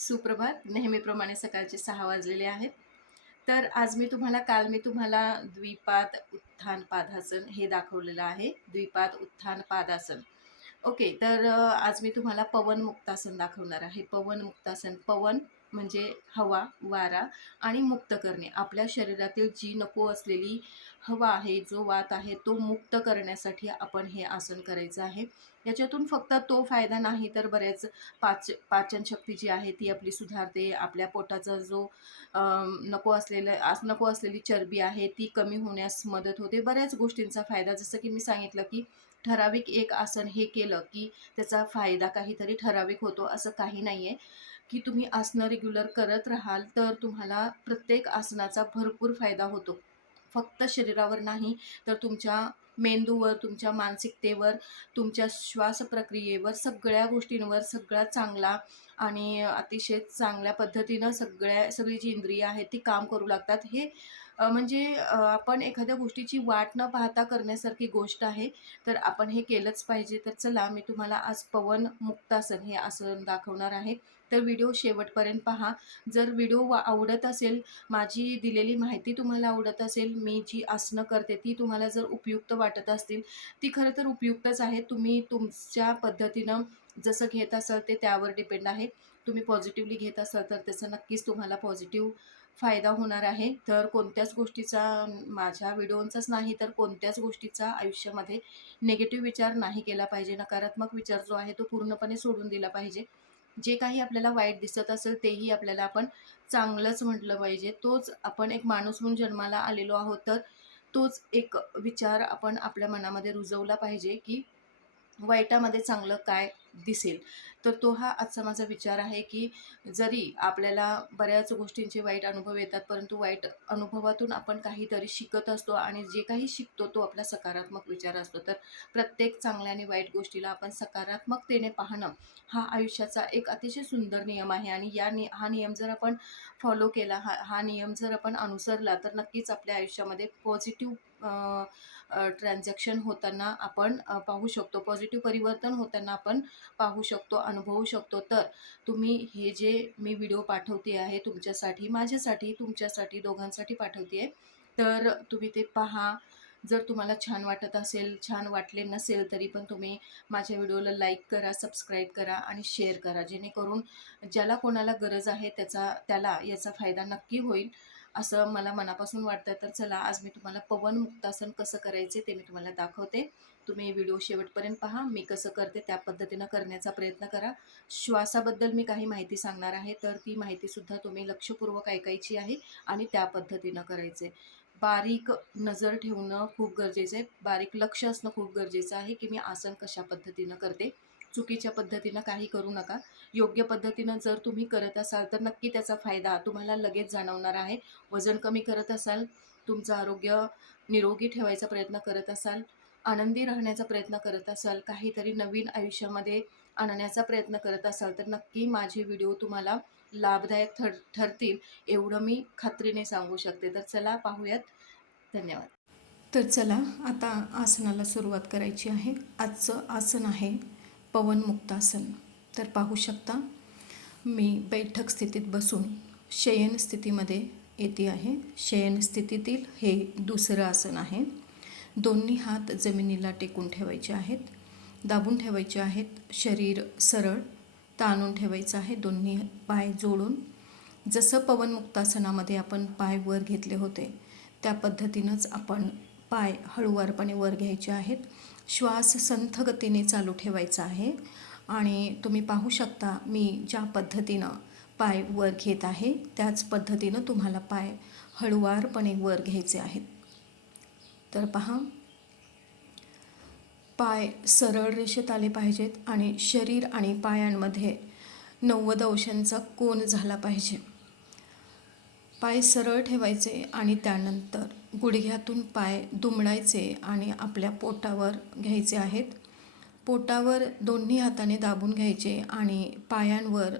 सुप्रभात. नेहमीप्रमाणे सकाळचे 6 वाजलेले आहेत. तर आज काल मी तुम्हाला द्विपाद उत्थान पादासन हे दाखवलेलं आहे. द्विपाद उत्थान पादासन. ओके. तर आज मी तुम्हाला पवन मुक्तासन दाखवणार आहे. पवन मुक्तासन. पवन म्हणजे हवा, वारा आणि मुक्त करणे. आपल्या शरीरातील जी नको असलेली हवा आहे, जो वात आहे, तो मुक्त करण्यासाठी आपण हे आसन करायचं आहे. याच्यातून फक्त तो फायदा नाही, तर बऱ्याच पाचनशक्ती जी आहे ती आपली सुधारते. आपल्या पोटाचा जो नको असलेली चरबी आहे ती कमी होण्यास मदत होते. बऱ्याच गोष्टींचा फायदा, जसं की मी सांगितलं की ठराविक एक आसन हे केलं की त्याचा फायदा काहीतरी ठराविक होतो, असं काही नाही आहे. की तुम्ही आसनं रेग्युलर करत राहाल तर तुम्हाला प्रत्येक आसनाचा भरपूर फायदा होतो. फक्त शरीरावर नाही, तर तुमच्या मेंदूवर, तुमच्या मानसिकतेवर, तुमच्या श्वास प्रक्रियेवर, सगळ्या गोष्टींवर सगळा चांगला आणि अतिशय चांगल्या पद्धतीनं सगळी जी इंद्रिय आहेत ती काम करू लागतात. हे आपण एखाद्या गोष्टीची वाट न पाहता करण्यासारखी गोष्ट आहे. तर आपण हे केलंच पाहिजे. तर चला, मी तुम्हाला आज पवन मुक्तासन हे आसन दाखवणार आहे. तर व्हिडिओ शेवटपर्यंत पहा. जर व्हिडिओ आवडत असेल, माझी दिलेली माहिती तुम्हाला आवडत असेल, मी जी आसनं करते ती तुम्हाला जर उपयुक्त वाटत असतील, ती खरं तर उपयुक्तच आहे. तुम्ही तुमच्या पद्धतीनं जसं घेत असाल ते त्यावर डिपेंड आहे. तुम्ही पॉझिटिव्हली घेत असाल तर त्याचा नक्कीच तुम्हाला पॉझिटिव्ह फायदा होणार आहे. तर कोणत्याच गोष्टीचा, माझ्या व्हिडिओंचाच नाही तर कोणत्याच गोष्टीचा आयुष्यामध्ये निगेटिव्ह विचार नाही केला पाहिजे. नकारात्मक विचार जो आहे तो पूर्णपणे सोडून दिला पाहिजे. जे काही आपल्याला वाईट दिसत असेल तेही आपल्याला आपण चांगलंच म्हटलं पाहिजे. तोच आपण एक माणूस म्हणून जन्माला आलेलो आहोत, तर तोच एक विचार आपण आपल्या मनामध्ये रुजवला पाहिजे की वाईटामध्ये चांगलं काय दिसेल. तर तो हा आजचा माझा विचार आहे की जरी आपल्याला बऱ्याच गोष्टींचे वाईट अनुभव येतात, परंतु वाईट अनुभवातून आपण काहीतरी शिकत असतो आणि जे काही शिकतो तो आपला सकारात्मक विचार असतो. तर प्रत्येक चांगल्या आणि वाईट गोष्टीला आपण सकारात्मकतेने पाहणं हा आयुष्याचा एक अतिशय सुंदर नियम आहे. आणि हा नियम जर आपण फॉलो केला, हा नियम जर आपण अनुसरला, तर नक्कीच आपल्या आयुष्यामध्ये पॉझिटिव्ह ट्रान्झॅक्शन होताना आपण पाहू शकतो. पॉझिटिव्ह परिवर्तन होताना आपण पाहू शकतो, अनुभवू शकतो. तर तुम्ही हे जे मी व्हिडिओ पाठवते आहे तुमच्यासाठी, माझ्यासाठी, तुमच्यासाठी, दोघांसाठी पाठवते आहे. तर तुम्ही ते पहा. जर तुम्हाला छान वाटत असेल, छान वाटले नसेल तरी पण तुम्ही माझ्या व्हिडिओला लाईक करा, सबस्क्राईब करा आणि शेअर करा. जेणेकरून ज्याला कोणाला गरज आहे त्याला याचा फायदा नक्की होईल, असं मला मनापासून वाटतं. तर चला, आज मी तुम्हाला पवन मुक्तासन कसं करायचे ते मी तुम्हाला दाखवते. तुम्ही व्हिडिओ शेवटपर्यंत पहा. मी कसं करते त्या पद्धतीनं करण्याचा प्रयत्न करा. श्वासाबद्दल मी काही माहिती सांगणार आहे, तर ती माहितीसुद्धा तुम्ही लक्षपूर्वक ऐकायची आहे आणि त्या पद्धतीनं करायचे. बारीक नजर ठेवणं खूप गरजेचं आहे. बारीक लक्ष असणं खूप गरजेचं आहे की मी आसन कशा पद्धतीनं करते. चुकीच्या पद्धतीनं काही करू नका. योग्य पद्धतीनं जर तुम्ही करत असाल तर नक्की त्याचा फायदा तुम्हाला लगेच जाणवणार आहे. वजन कमी करत असाल, तुमचं आरोग्य निरोगी ठेवायचा प्रयत्न करत असाल, आनंदी राहण्याचा प्रयत्न करत असाल, काहीतरी नवीन आयुष्यामध्ये आणण्याचा प्रयत्न करत असाल, तर नक्की माझे व्हिडिओ तुम्हाला लाभदायक ठरतील, एवढं मी खात्रीने सांगू शकते. तर चला पाहूयात. धन्यवाद. तर चला, आता आसनाला सुरुवात करायची आहे. आजचं आसन आहे पवन मुक्तासन. तर पाहू शकता, मी बैठक स्थितीत बसून शयन स्थितीमध्ये येते आहे. शयन स्थितीतील हे दुसरं आसन आहे. दोन्ही हात जमिनीला टेकून ठेवायचे आहेत, दाबून ठेवायचे आहेत. शरीर सरळ ताणून ठेवायचं आहे, दोन्ही पाय जोडून. जसं पवन मुक्तासनामध्ये आपण पाय वर घेतले होते त्या पद्धतीनंच आपण पाय हळूवारपणे वर घ्यायचे आहेत. श्वास संथ गतीने चालू ठेवायचा आहे. आणि तुम्ही पाहू शकता, मी ज्या पद्धतीनं पाय वर घेत आहे त्याच पद्धतीनं तुम्हाला पाय हळूवारपणे वर घ्यायचे आहेत. तर पहा, पाय सरळ रेषेत आले पाहिजेत आणि शरीर आणि पायांमध्ये 90 अंशांचा कोन झाला पाहिजे. पाय सरळ ठेवायचे आणि त्यानंतर गुडघ्यातून पाय दुमडायचे आणि आपल्या पोटावर घ्यायचे आहेत. पोटावर दोन्ही हाताने दाबून घ्यायचे आणि पायांवर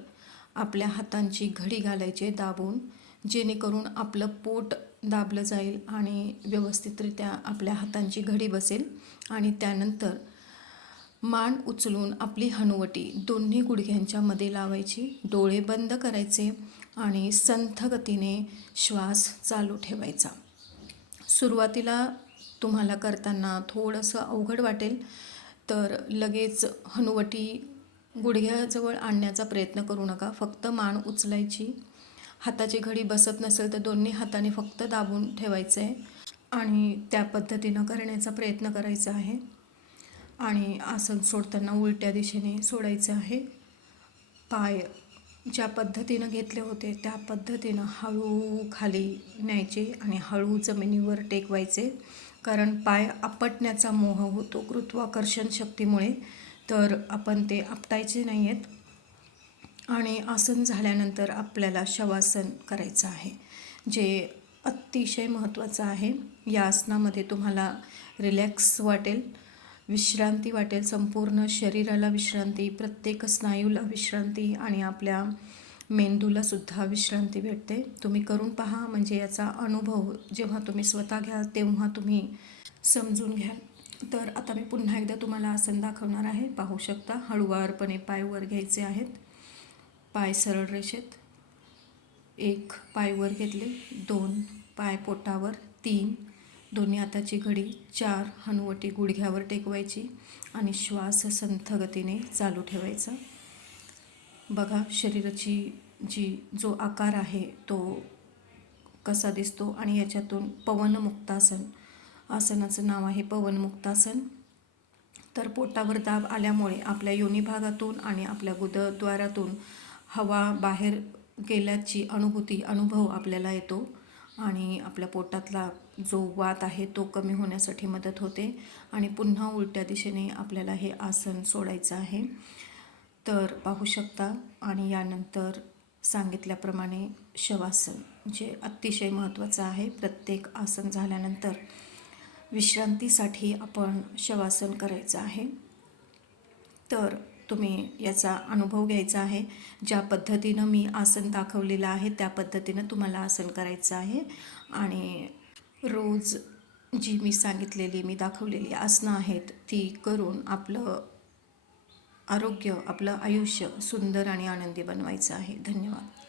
आपल्या हातांची घडी घालायची दाबून, जेणेकरून आपलं पोट दाबलं जाईल आणि व्यवस्थितरित्या आपल्या हातांची घडी बसेल. आणि त्यानंतर मान उचलून आपली हनुवटी दोन्ही गुडघ्यांच्या मध्ये लावायची, डोळे बंद करायचे आणि संथ गतीने श्वास चालू ठेवायचा. सुरुवातीला तुम्हाला करताना थोडंसं अवघड वाटेल, तर लगेच हनुवटी गुडघ्याजवळ आणण्याचा प्रयत्न करू नका. फक्त मान उचलायची. हाताची घडी बसत नसेल तर दोन्ही हाताने फक्त दाबून ठेवायचं आहे आणि त्या पद्धतीनं करण्याचा प्रयत्न करायचा आहे. आणि आसन सोडताना उलट्या दिशेने सोडायचं आहे. पाय ज्या पद्धतीनं घेतले होते त्या पद्धतीनं हळू खाली न्यायचे आणि हळू जमिनीवर टेकवायचे, कारण पाय आपटण्याचा मोह होतो गुरुत्वाकर्षण शक्तीमुळे, तर आपण ते आपटायचे नाही आहेत. आणि आसन झाल्यानंतर आपल्याला शवासन करायचं आहे, जे अतिशय महत्त्वाचं आहे. या आसनामध्ये तुम्हाला रिलॅक्स वाटेल, विश्रांती वाटेल, संपूर्ण शरीराला विश्रांती, प्रत्येक स्नायूला विश्रांती आणि आपल्या मेंदूलासुद्धा विश्रांती भेटते. तुम्ही करून पहा, म्हणजे याचा अनुभव जेव्हा तुम्ही स्वतः घ्याल तेव्हा तुम्ही समजून घ्याल. तर आता मी पुन्हा एकदा तुम्हाला आसन दाखवणार आहे. पाहू शकता, हळुवारपणे पाय वर घ्यायचे आहेत. पाय सरळ रेषेत, 1 पाय वर घेतले, 2 पाय पोटावर, 3 दोन्ही हाताची घडी, 4 हनुवटी गुडघ्यावर टेकवायची आणि श्वास संथ गतीने चालू ठेवायचा. बघा शरीराची जो आकार आहे तो कसा दिसतो. आणि याच्यातून पवनमुक्तासन, आसनाचं नाव आहे पवनमुक्तासन. तर पोटावर दाब आल्यामुळे आपल्या योनी भागातून आणि आपल्या गुदद्वारातून हवा बाहेर गेल्याची अनुभव आपल्याला येतो आणि आपल्या पोटातला जो वात आहे तो कमी होण्यासाठी मदत होते. आणि पुन्हा उलट्या दिशेने आपल्याला हे आसन सोडायचं आहे. तर पाहू शकता. आणि यानंतर सांगितल्याप्रमाणे शवासन, जे अतिशय महत्त्वाचं आहे. प्रत्येक आसन झाल्यानंतर विश्रांतीसाठी आपण शवासन करायचं आहे. तर तुम्ही याचा अनुभव घ्यायचा आहे. ज्या पद्धतीनं मी आसन दाखवलेलं आहे त्या पद्धतीनं तुम्हाला आसन करायचं आहे. आणि रोज जी मी दाखवलेली आसनं आहेत ती करून आपलं आरोग्य, आपलं आयुष्य सुंदर आणि आनंदी बनवायचं आहे. धन्यवाद.